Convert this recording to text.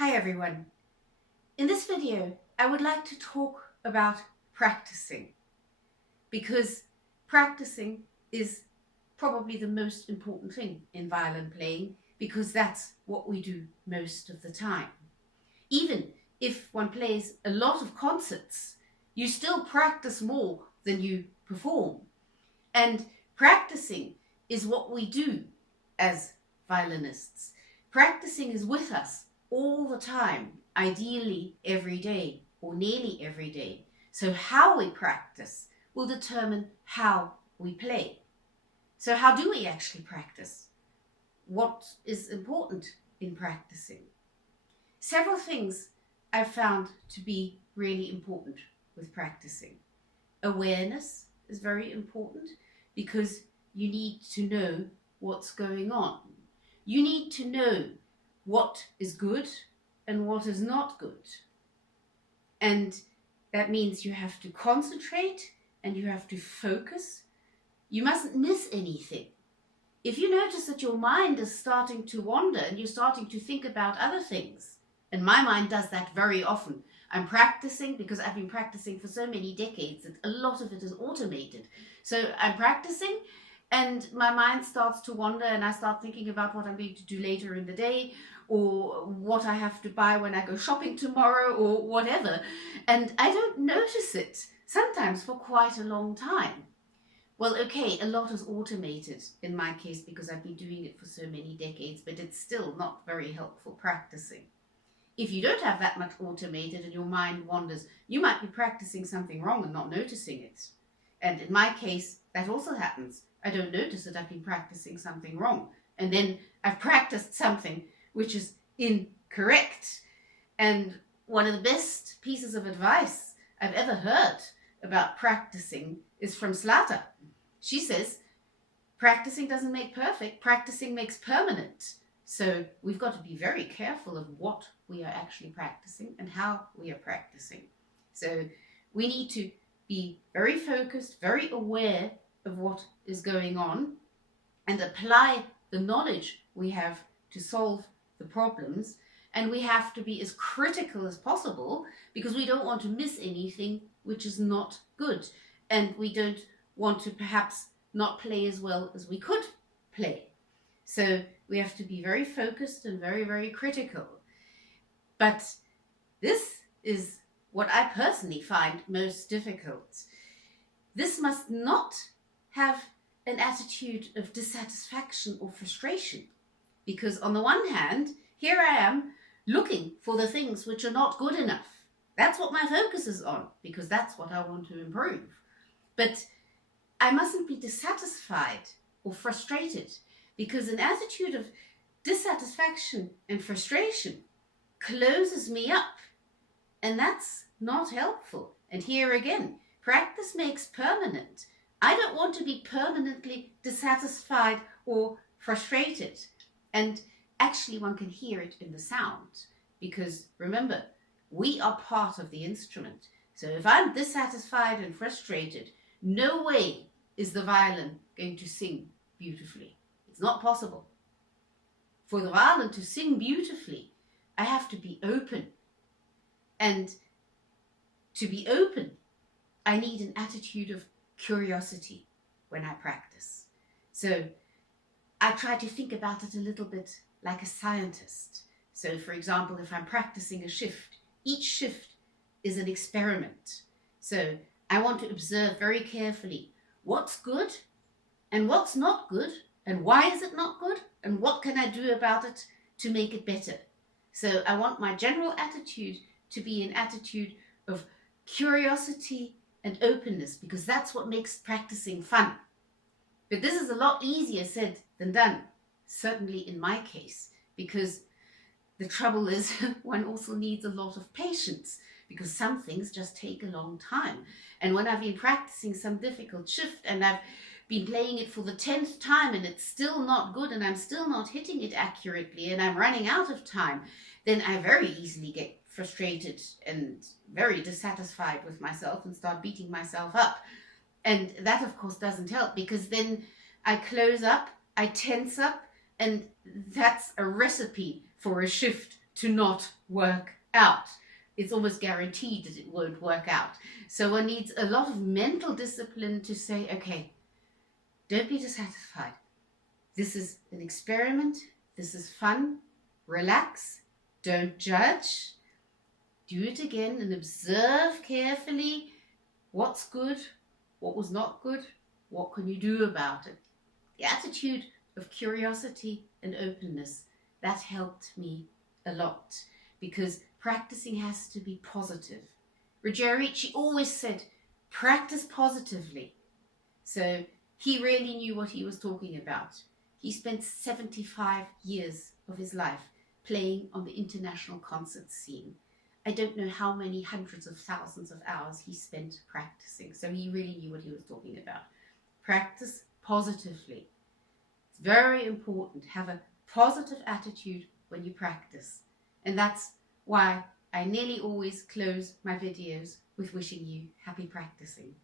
Hi everyone. In this video, I would like to talk about practicing because practicing is probably the most important thing in violin playing because that's what we do most of the time. Even if one plays a lot of concerts, you still practice more than you perform. And practicing is what we do as violinists. Practicing is with us all the time, ideally every day or nearly every day. So how we practice will determine how we play. So how do we actually practice? What is important in practicing? Several things I've found to be really important with practicing. Awareness is very important because you need to know what's going on. You need to know what is good and what is not good. And that means you have to concentrate and you have to focus. You mustn't miss anything. If you notice that your mind is starting to wander and you're starting to think about other things, and my mind does that very often. I'm practicing because I've been practicing for so many decades that a lot of it is automated. So I'm practicing and my mind starts to wander and I start thinking about what I'm going to do later in the day or what I have to buy when I go shopping tomorrow or whatever. And I don't notice it sometimes for quite a long time. Well, okay, a lot is automated in my case because I've been doing it for so many decades, but it's still not very helpful practicing. If you don't have that much automated and your mind wanders, you might be practicing something wrong and not noticing it. And in my case, that also happens. I don't notice that I've been practicing something wrong. And then I've practiced something which is incorrect. And one of the best pieces of advice I've ever heard about practicing is from Slata. She says, practicing doesn't make perfect, practicing makes permanent. So we've got to be very careful of what we are actually practicing and how we are practicing. So we need to be very focused, very aware of what is going on and apply the knowledge we have to solve the problems. And we have to be as critical as possible because we don't want to miss anything which is not good. And we don't want to perhaps not play as well as we could play. So we have to be very focused and very, very critical. But this is what I personally find most difficult. This must not have an attitude of dissatisfaction or frustration. Because on the one hand, here I am looking for the things which are not good enough. That's what my focus is on, because that's what I want to improve. But I mustn't be dissatisfied or frustrated, because an attitude of dissatisfaction and frustration closes me up, and that's not helpful. And here again, practice makes permanent. I don't want to be permanently dissatisfied or frustrated. And actually one can hear it in the sound, because remember, we are part of the instrument. So if I'm dissatisfied and frustrated, no way is the violin going to sing beautifully. It's not possible. For the violin to sing beautifully, I have to be open. And to be open, I need an attitude of curiosity when I practice. So I try to think about it a little bit like a scientist. So for example, if I'm practicing a shift, each shift is an experiment. So I want to observe very carefully what's good and what's not good, and why is it not good, and what can I do about it to make it better. So I want my general attitude to be an attitude of curiosity and openness, because that's what makes practicing fun. But this is a lot easier said than done, certainly in my case, because the trouble is one also needs a lot of patience, because some things just take a long time. And when I've been practicing some difficult shift and I've been playing it for the 10th time and it's still not good and I'm still not hitting it accurately and I'm running out of time, then I very easily get frustrated and very dissatisfied with myself and start beating myself up. And that of course doesn't help, because then I close up, I tense up, and that's a recipe for a shift to not work out. It's almost guaranteed that it won't work out. So one needs a lot of mental discipline to say, okay, don't be dissatisfied. This is an experiment. This is fun. Relax. Don't judge. Do it again and observe carefully what's good, what was not good, what can you do about it. The attitude of curiosity and openness, that helped me a lot, because practicing has to be positive. Ruggiero Ricci always said, practice positively. So he really knew what he was talking about. He spent 75 years of his life playing on the international concert scene. I don't know how many hundreds of thousands of hours he spent practicing. So he really knew what he was talking about. Practice positively. It's very important. Have a positive attitude when you practice. And that's why I nearly always close my videos with wishing you happy practicing.